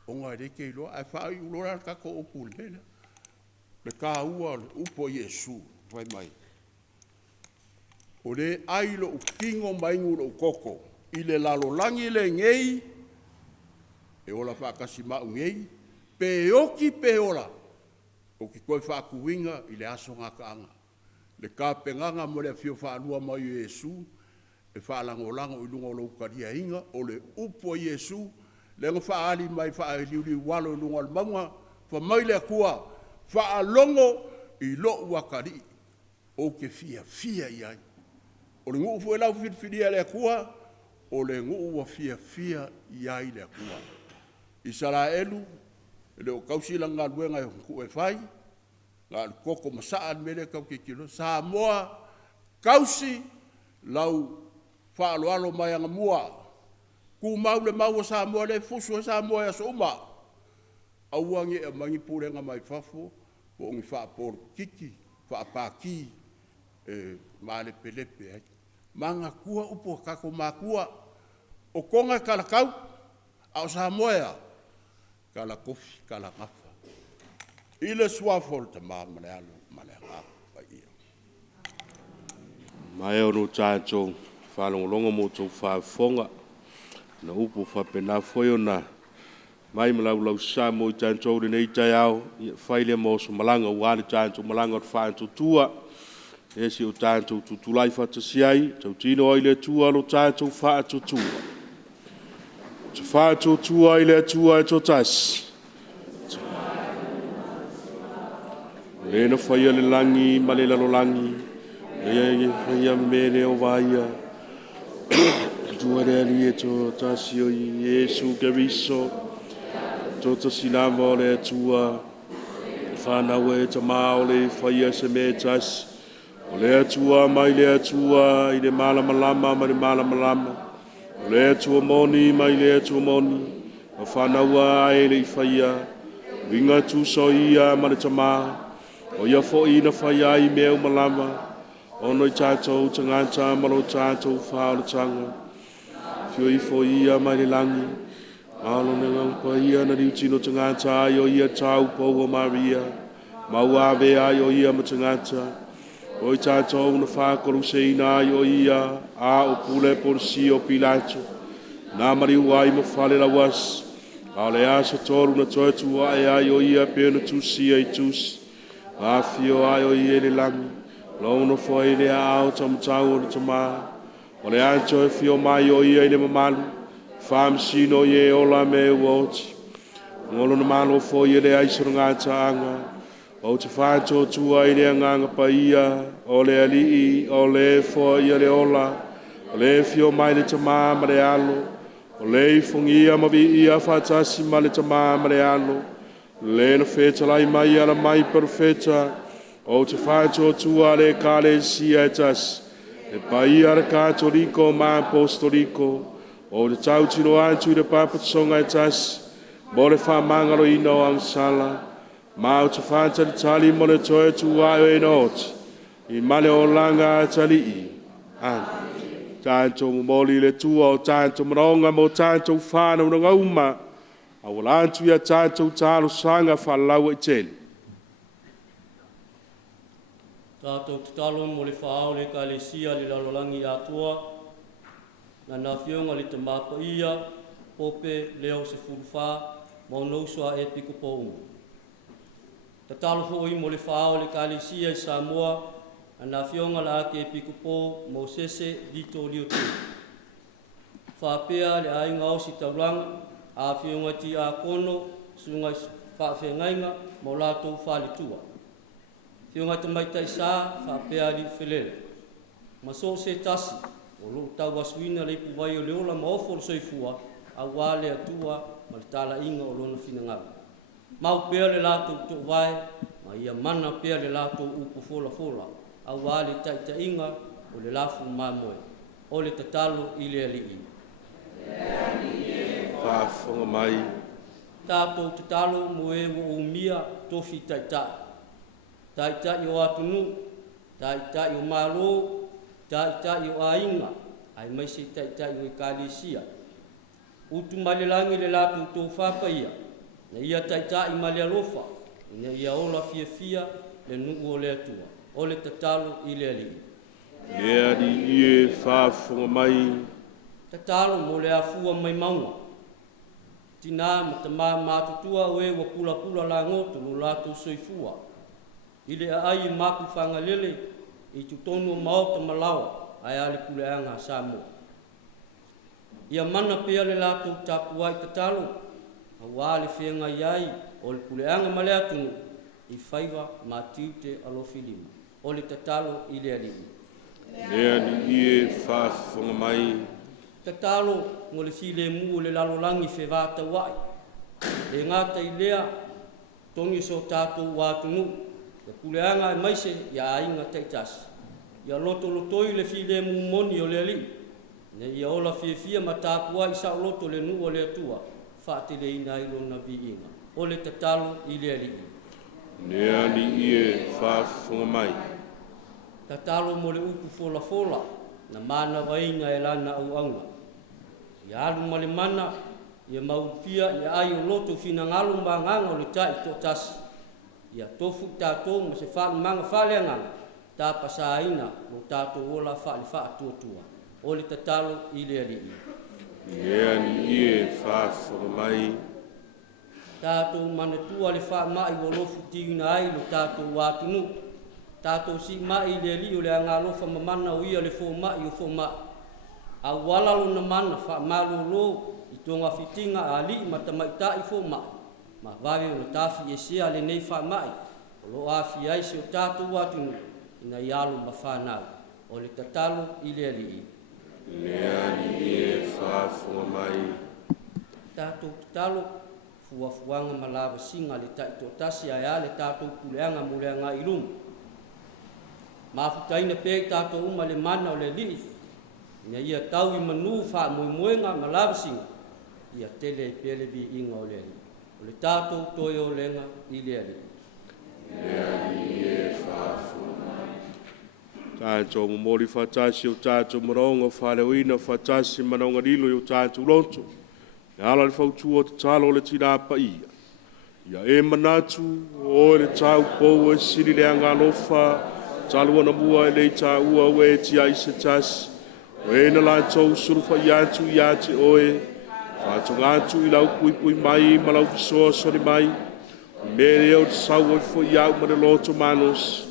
Onga de ke lo a fa u lo ka ko opulena. Le ka ua upo Yesu fai mai. O le ailo u kingo mai nguro koko. Ile lalolangi le ngei. E ola fa kasi ma ngei. Pe oki pe ola. O ki koe fa kuinga ile aso ngaka. Le ka penganga mo le fio fa alua mai Yesu. E fa langolango i lunga lo karia inga. O le upo Yesu. Le nga fa ali mai fa aliuli walo lunga al maunga. Fa mai le kua. Fa alongo i lo wakari. O ke fia iai. O le nguu fuelau fidia le kua. O le nguu wa fia iai le kua. Israelu. Le o kausila ngā luenga ku e fai. Ngā koko masaan mele kau ke kilo. Samoa kausi lau fa alo mai anga mua. Ku mau le mau Samoa le fusu Samoa ya soma. Auangi e mangi purenga mai fafo. Po ngi fa por kiki. Fa paki. Male pelepe. Manga kua upo kako makua. O konga kalakau. Au Samoa. Kala kofi, kala ngafa. Ile swafol te male alo. Male ngapa ia. Mai o no tātou whalongolonga mo tō whaafonga. Na upo whapena whoio na. Mai malaulau sa mo i tātou rinei tai au. Whaile mo so malanga uare tātou malanga o whaantou tua. Esi o tātou tutulai whatasiai. Tau tino ai le tua lo tātou whaatou tua. Te whaatou tua i le tua e tō tasi. Lena whaia le langi, ma le lalolangi. Ia mene o vaia. Tua rea li e tō tasi o i Yesu Keriso. Tō tasi nama o le tua. Whanau e ta mao le whaia se me tasi. O le atua mai le atua i le malamalama ma le malamalama. O le atua moni mai le atua moni. O whanaua e le i whaia. Winga tu so ia ma le tamaa. O ia fo ina whaia i mea umalama. Ono i tātou tangata maro tātou whaoratanga. Fio i fo ia mai le langi. Alo ne ngangpa ia na riu tino tangata ai o ia tau pou o Maria. Mau ave ai o ia ma tangata. O i tātou na whākoru seina ai o ia. A o pule porsi o Pilato. Nā mariu ai ma whale la was. A le asa toru na toetua ai o ia pēna tusi ai tusi. Afio ai o ia le langi. Lono foi le ao tamtau o tama. O le anto e fio mai o ia i le mamalu. Fam sino ye ola me woti. Ngolo na malo foi le aisoro ngata anga. O te whanto tua i le nganga paia. O le alii, o le foi le ola. O le fio mai le tama ma le alo. O le fongia ma vi ia fatasi ma le tama ma le alo. Le no feta lai mai ala mai perfeta. O te whanto tua le kale sia etas. E pai ara katoliko ma apostoliko. O te tautino antu i le papatsonga etas. Mo le whamangaro ino ang sala. Ma o te whanta le tali mo le toe tua e noti. I male o langa tali i. Tanto moli le tua o tanto maronga mo tanto whana unanga uma. A wala antu ia tanto talo sanga whalau i tele. Tātou te talo mo le whaao le ka le sia le lalolangi atua. Na Afioga le te mapa ia, pope leo se fulwha, mo nousua e piko pou. Ta talo hoi mo le whaao le ka le sia i Samoa, na Afioga la ake e piko pou, mo sese dito lio te. Whapea le ainga o si Taulaga, a Afioga ti a kono, sunga whawhengainga, mo lātou whale tua. Afioga te mai taisa, whapea li whelele. Maso se tasi, o lo tau asuina le ipu vai o leola maofo o soifua, a wale atua, ma le tala inga o lona finangala. Mau pea le lato to vai, ma ia mana pea le lato upu fola fola, a wale taita inga o le lafu mamoe, o le tatalo i le alii. Whaafonga mai. Tātou tatalo moe wo umia tofi taitai. Taitai o atunu, taitai o malo, taitai o ainga, ai mai se taitai o ekalisia. Utu malelangi le lato tō whapaia, na ia taitai male alofa, na ia ola fia fia le nuu o le atua, o le tatalo i le alii. Lea di ie whaafonga mai. Tatalo mo le afua mai maunga. Tina matama matutua oe wa pula pula la ngoto lo lato soifua. Ile ai maku fanga lele i tutonu maota malawa ai ale kuleanga Samoa. Ia mana pea le lato tapuai tatalo. Awale whenga iai o le kuleanga male atunu i whaiva matiute alofilima. O le tatalo i le alii. Lea di ie whaafonga mai. Tatalo mo le file mu le lalolangi whewata wai. Le ngata i lea, tongi so tātou wātunu. Le kuleanga e maise ia ainga taitasi. Ia loto lotoi le file mu moni o le ali. Ne ia ola fia ma tāpua i sa loto le nu o le atua. Whaate le ina ilo na vi inga. O le tatalo i le ali. Lea di ie whaafonga mai. Tatalo mo le uku fola fola. Na mana wainga e lana au aunga. Ia alu male mana, ia maupia, ia ai o loto fina ngalu mbanganga o le tai to tasi. Ia tofu tātou ma se wha manga whaleanganga, tā pasaina o tātou ola wha tuatua. O le tatalo i le alii. Lea ni ie whaafonga mai. Tātou manatua le wha mai o lofu tīna ai lo tātou wātunu. Tātou si mai le alii o le angalofa mamana o ia le fō mai o fō mai. A wala lo na mana wha malolo i tonga fitinga a li matamaitai fo mai. Ma vawe o tafi e sea le nei wha mai. O lo afi ai se o tātou atunu ina ialo ma whanau. O le tatalo i le alii. Lea ni ie whaafonga mai. Tātou tatalo fuafuanga malawa singa le taito tasi ai ale tātou kuleanga muleanga i lumu. Mafutaina pe tātou uma le mana o le li. Ina ia tau i manu wha moemoenga malawasinga. Ia tele e pele vi inga o le ali. O le tātou toi o lenga i le ali. Lea ni e whaafonga mai. Tātou mori whatasi o tātou maronga whalewina whatasi manonga rilo o tātou lonto. E ala le whautua te talo le Tino Paia. Ia e manatu o le tau pou e siri le angalofa. Talo ana mua e le tā ua ue tia i se tasi. O e na lātou surufa i atu i ate oe, whātung atu i lau pui mai, ma lau fisoa sori mai, mere o te sau oi fo i au ma le loto manos,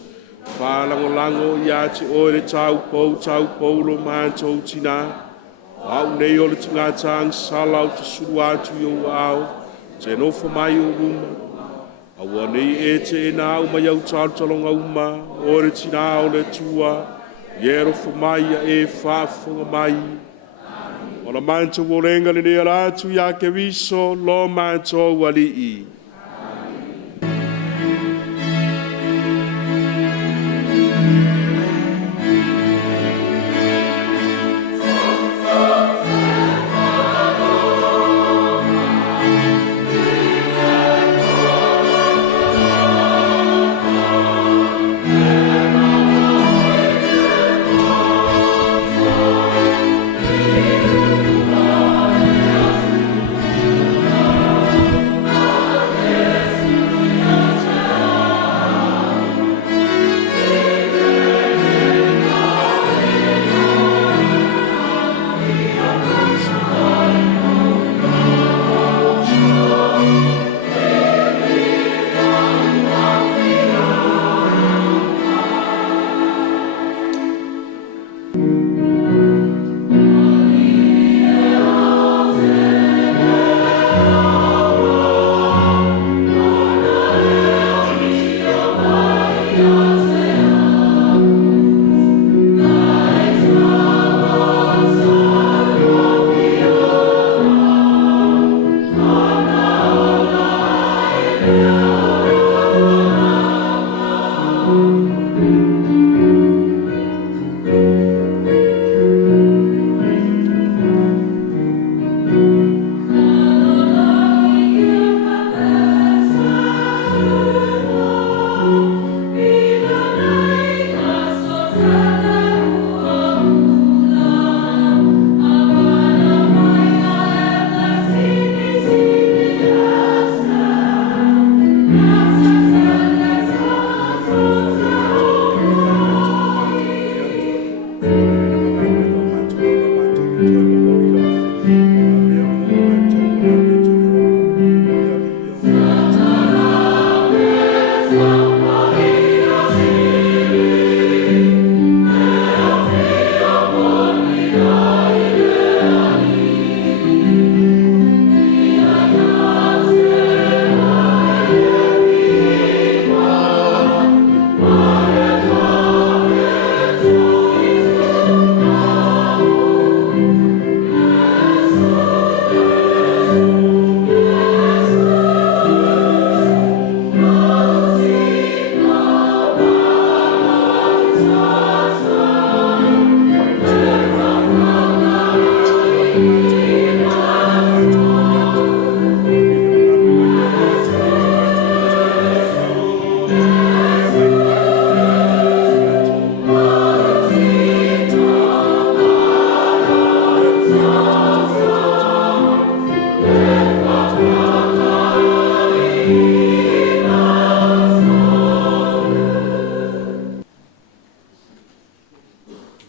whālango i ate oe le tau pou lo mātou tina, au nei o le tingatang salau te suru atu i o au, te nofa mai o ruma, aua nei e te e na au mai au talonga uma, o le tina o le tua, Iero whamaia e whaafonga mai. O la manta wolenga le nea rātu ia ke wiso lo manta wali i.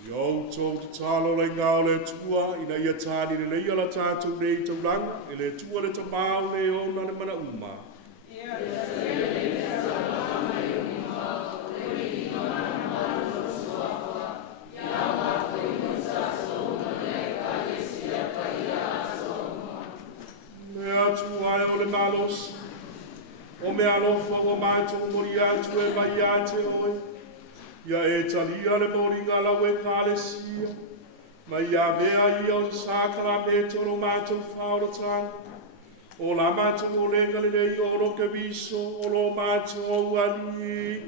Yo tō te talo le ngā o le tua, ina ia tāni le leia la tātou nei tauranga, e le tua le tamau le o na le mana uma. Me atu ai o le malos, o me alofa o mātou mori atu e mai a te oi. Ia e talia le mori ngala we kālesia, ma ia mea ia o te sākara me toro mātou whaoratanga, o la mātou o lenga le nei o roke viso, o lo mātou o wali.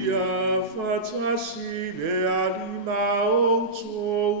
Ia whatasi le anima o tou.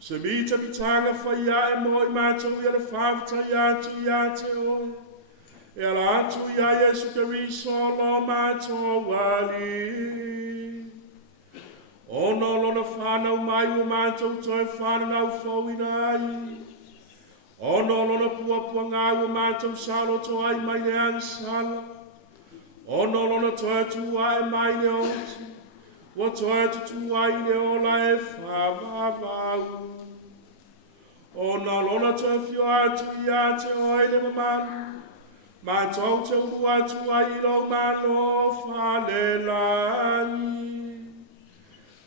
Se mita ki tanga whaia e mo I mātou I ale whāwhata I te oi. E ala atu I a Yesu Keriso lo mātou wali. Ono lona whanau mai o mātou toi whanau whauina ai. Ono lona puapua ngā o mātou salo toi mai ne ansala. Ono lona toi tua e mai ne oti. Wa toi tua I ne ola e whawawau. O na lona te whio atu I te oi ne mamanu. Ma tau te unu atu a ilo mano whalelani.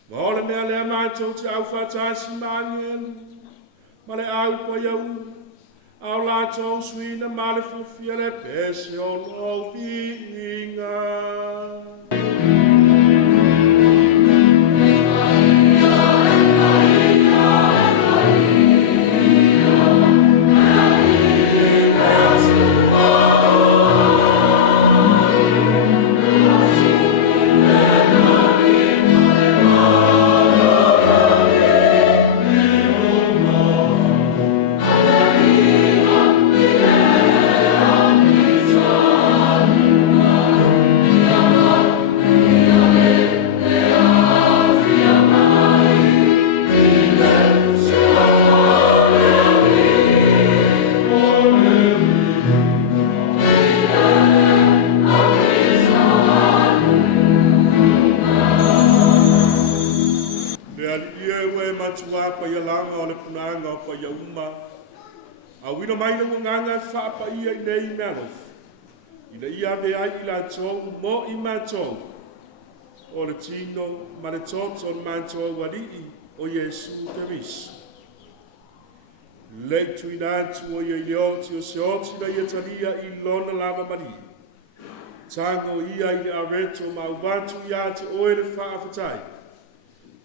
Ma ole mea lea mātou te au whatasi mangenu. Ma le au pa iau. Au lātou suina ma le whawhia le pese o lo vinga. Awina mai na nganga whapa ia I nei merof. Ina ia be ai I la tau mo I mātou. O le tino ma le toto o mātou walii o Yesu Keriso. Leitu I nātu o ia I leoti o se oti na ia talia I lona lava mari. Tango ia I le areto ma uwatu ia te oe le whaafatai.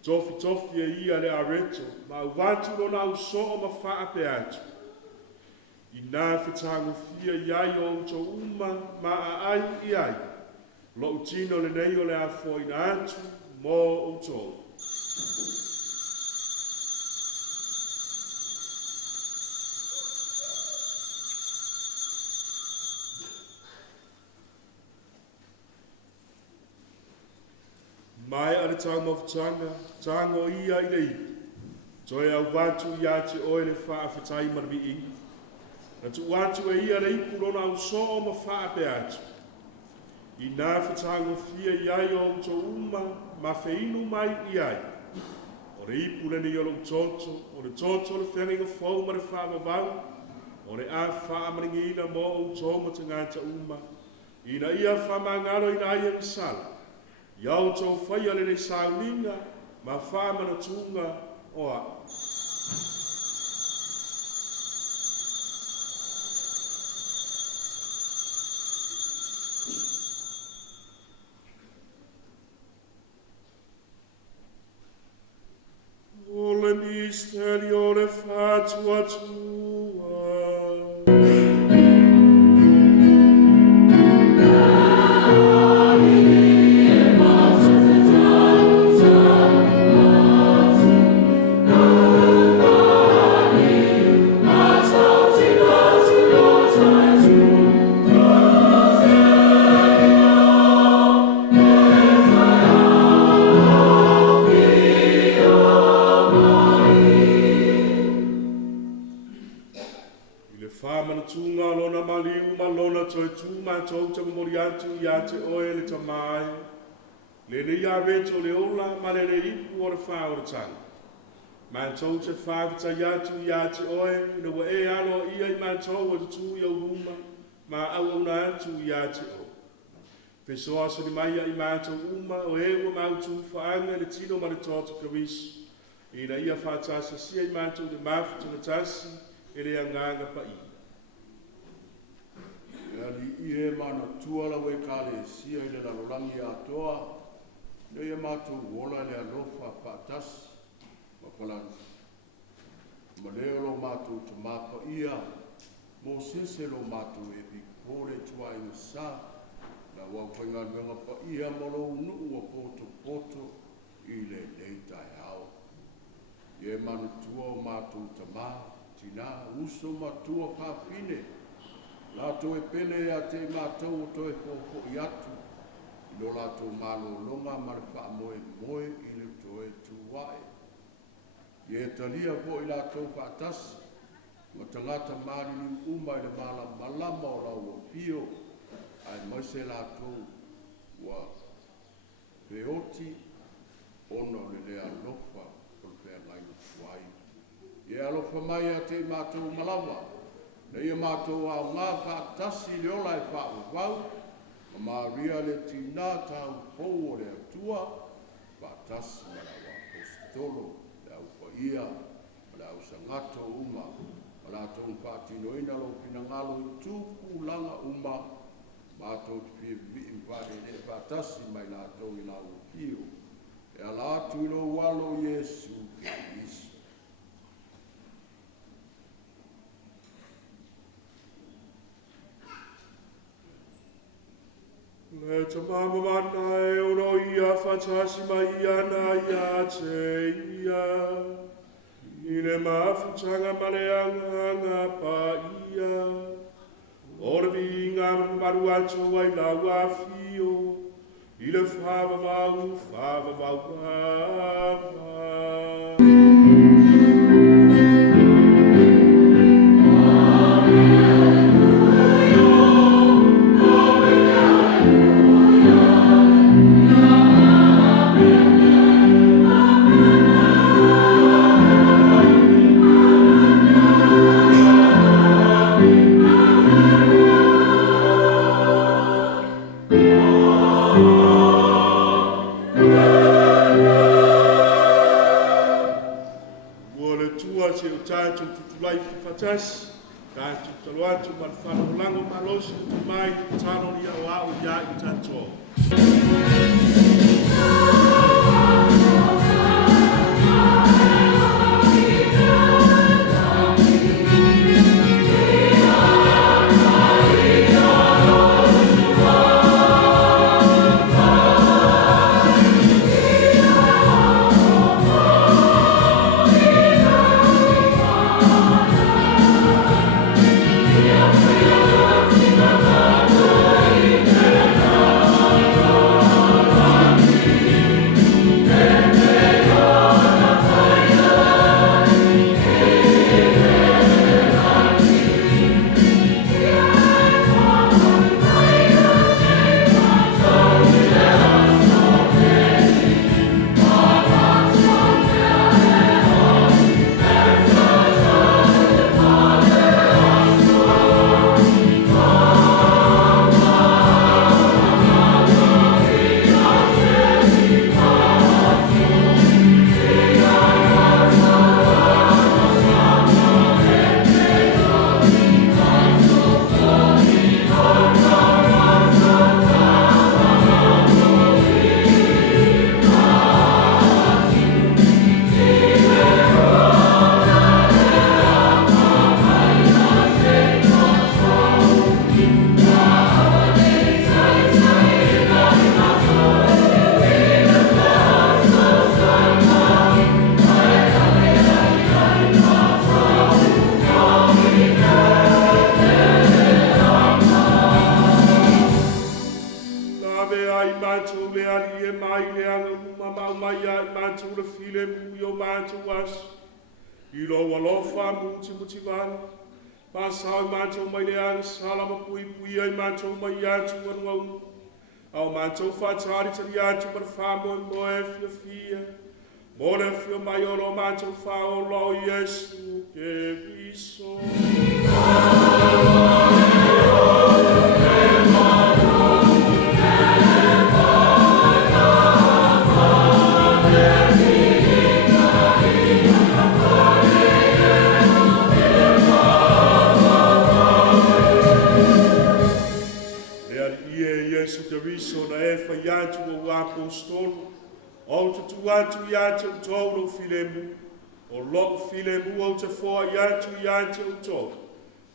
Tofi e ia le areto ma uwatu lona uso o ma whaape atu. I nā whetango fia iai o to uma ma a ai I ai. Lo utino le nei o le a fo ina atu mo o to. Mai ale tau mawhitanga, tango ia I rei. Toi au watu ia te oe le whaafatai marami ingi. Na tu watu e ia rei purona au so o ma whaape atu. I nā whatango fia iai o to uma ma whiinu mai I ai. O re ipule ni o lo toto, o le toto le whenginga whau ma le whaamavau, o le a whaamaringina mo o to ma te ngāta uma. Ina ia whamangaro I nā ia misala. Iau tau whaia le ne sauninga ma whaamana tunga o a. misterio le fatua tua. Tunga lona maliu malona toi tu ma tau te memoriatu ia te oe le tamai. Le ne ia reto le ola ma le ipu o le wha o le tanga. Ma tau te whawita iatu ia te oe na wa e alo ia I ma tau o te tu ia uruma ma au au na atu ia te oe. Pesoa se ni mai I ma tau uma o e ua mautu whaanga le tino ma le tōtu karisu. Ina ia whatasa sia I ma tau le mafu tuna tasi e le anganga pa I. Ali ie mana tuala we kale sia ile na lolangi atoa le ia matu wola le alofa patas mapalan malelo matu te mapa ia mo sese lo matu e bi kore tua ina sa na wa wenga wenga pa ia molo nu o poto ile leita hao ie mana tua matu te ma tina uso matua pa fine Lato e pene a te mātou to e pōpō I atu. No lato mālo longa marwha moe I le to e tuwae. Ie talia po I lato pātasi. Ma tangata māri ni uma I le mala malama o lau o pio. Ai maise lato wa peoti ono le lea lofa o le pēr lai tuwae. Ie alofa mai a te mātou malawa. Na ia mātou a ngā whātasi le ola e whāwau, ma Maria le tina tau pou o le atua, whātasi ma la apostolo, le au whaia, ma le au sangato uma, ma la tau whātinoina lo pinangalo I tūku langa uma, mātou te pia vi impare le whātasi mai la tau I la upio, e ala atu ilo walo Yesu ke Isu. Le te mama mana e oro ia whatasi mai ana ia te ia. I le mawhutanga mane anga pa ia. Ora vi ngā maru atu ai lau a fio. I le whawawau Fatasi, tātu talo atu ma whanaolango malosi tu mai tano ia o au ia I tātua. Yeah. tātou le file mu i o mātou asu. I lo walofa muti muti vana. Pasau i mātou mai le ana sala ma pui pui ai mātou mai atu wanuau. Au mātou whātari tari atu mar whāmo i moe fia fia. Mōre fia mai o lo mātou whāo lo Yesu ke viso. Yesu te viso na e whai atu o apostolo, o te tu atu i atu o tōru filemu, o lo filemu o te whoa i atu o tōru.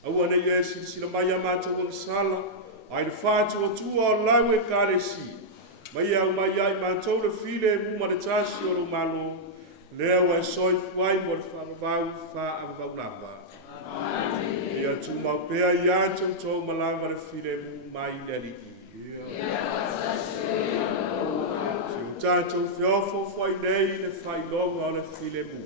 Aua ne Yesu sila mai a mātou o sala, ai le whātu o tua o lau e karesi, mai au mai ai mātou le filemu ma le tasi o lo malo, leo e soi fuai mo le whanavau wha avavau namba. Ia tu mau pea i atu o tō malanga le filemu mai leli. Si o tātou whiawho whai nei le whai longa o le filemu.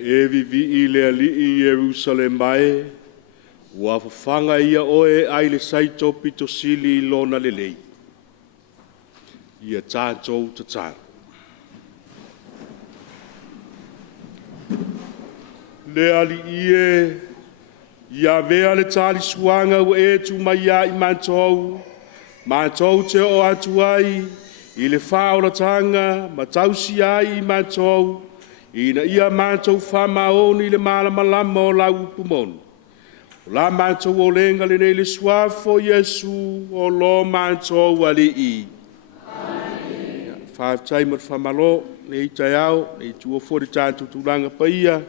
evi vi I le ali I Jerusalem mai, ua fafanga ia oe ai le saito pito sili I lona lelei. Ia tātou tatang. Le ali ie, ia vea le tali suanga ua e tu mai ia I mantou, mantou te o atu ai, I le whaoratanga, matausi ai I mantou, ina ia mantou whamaoni le malamalama o lau upumonu. O la mantou o lenga le nei le suafo Yesu o lo mantou ali I. Whaaftai mat whamalo, ne I tai au, ne I tua fori tātou tūlanga paia,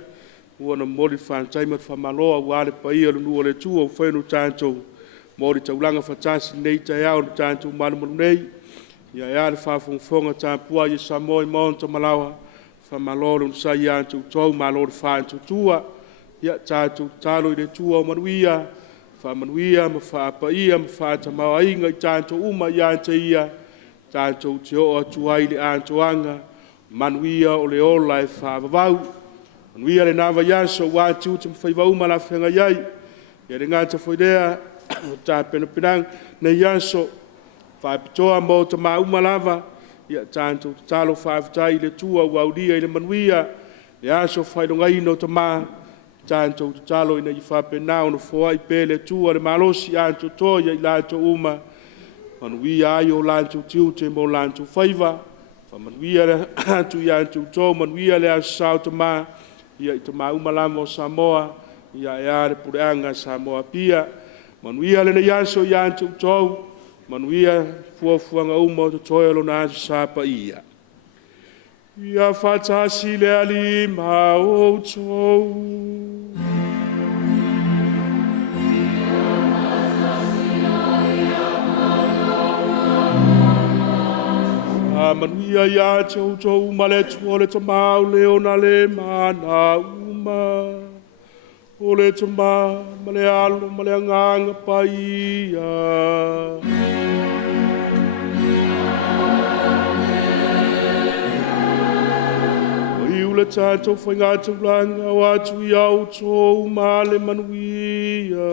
ua na mori whaaftai mat whamalo, a wale paia lunu le tua o whenu tātou, mori taulanga whatasi ne I tai au, tātou manumaru nei, ia ea le whaafongfonga tāpua I Samoa I Monta Malawa, whamalolo nsa I antou tau, malo le whaantou tua, ia tātou talo I le tua o manuia, whamanuia, ma whaapaia, ma whaatamau ainga I tātou uma I anta ia, tātou te o atu ai le antoanga, manuia o le ola e whaavavau, manuia le nawa yaso wātiu te mwhaiwau ma la whenga iai, ia le ngāta whaidea, tā pena penang, ne yaso, whaipitoa mō ta mauma lava, ia tātou te talo whaavitai le tua waudia I le manuia, le aso whaidonga ino ta mā, tātou te talo ina I whapenau no whoa I pēle tua le malosi anto toia I lātou uma, manuia ai o lantou tiu te mo lantou whaiva, manuia le atu I antou tō, manuia le aso sao ta mā, ia I ta mā umalama o Samoa, ia e are pureanga Samoa pia, manuia le na yaso I antou tō, manuia fuafuanga uma o te toelo na aso sapa ia. Ia whatasi le ali ma o tō. Manuia ia te outou ma le tua le tamau leo na le mana uma. O le tama ma le alo ma le anganga paia. O iu le tātou whainga taulanga o atu I autou ma le manuia.